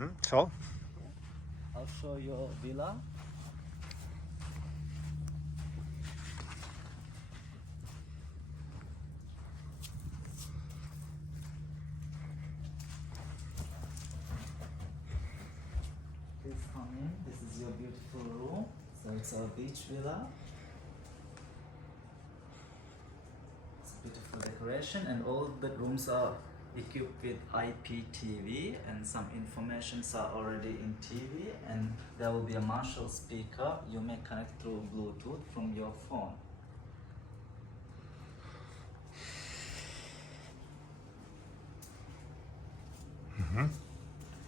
So, I'll show your villa. Please come in. This is your beautiful room. So it's our beach villa. It's a beautiful decoration, and all the rooms are equipped with IPTV, and some informations are already in TV, and there will be a Marshall speaker. You may connect through Bluetooth from your phone.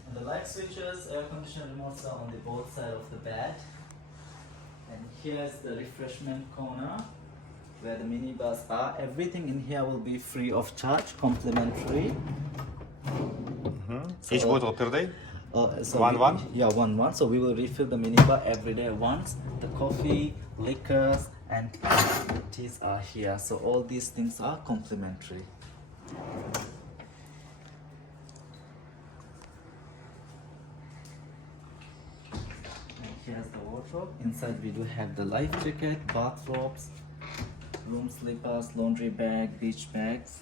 And the light switches, air conditioner remotes are on the both sides of the bed. And here's the refreshment corner where the minibars are. Everything in here will be free of charge, complimentary. So, each bottle per day? so One? Yeah, one. So we will refill the minibar every day once. The coffee, liquors, and teas are here. So all these things are complimentary. And here's the wardrobe. Inside we do have the life jacket, bathrobes, room slippers, laundry bag, beach bags.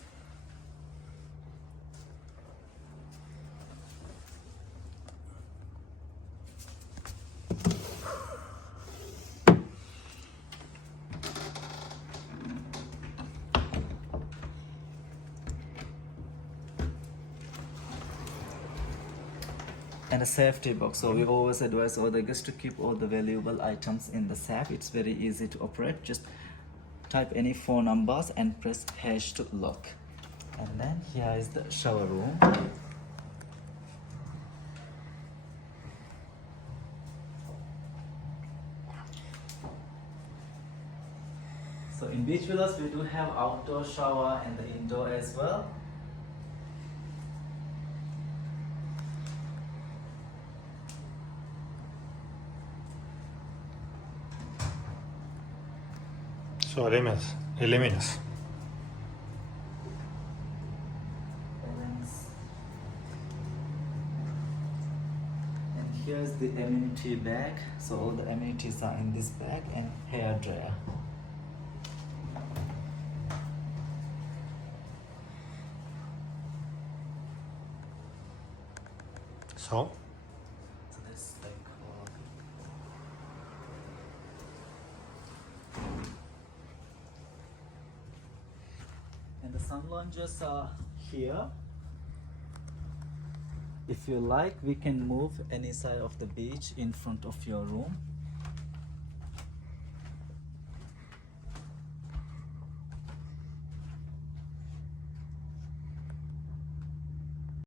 And a safety box. So we always advise all the guests to keep all the valuable items in the safe. It's very easy to operate. Just type any phone numbers and press hash to lock. And then here is the shower room. So in beach villas we do have outdoor shower and the indoor as well. So, eliminas. And here's the amenity bag. So all the amenities are in this bag, and hair dryer. So, So this like and the sun lounges are here. If you like, we can move any side of the beach in front of your room.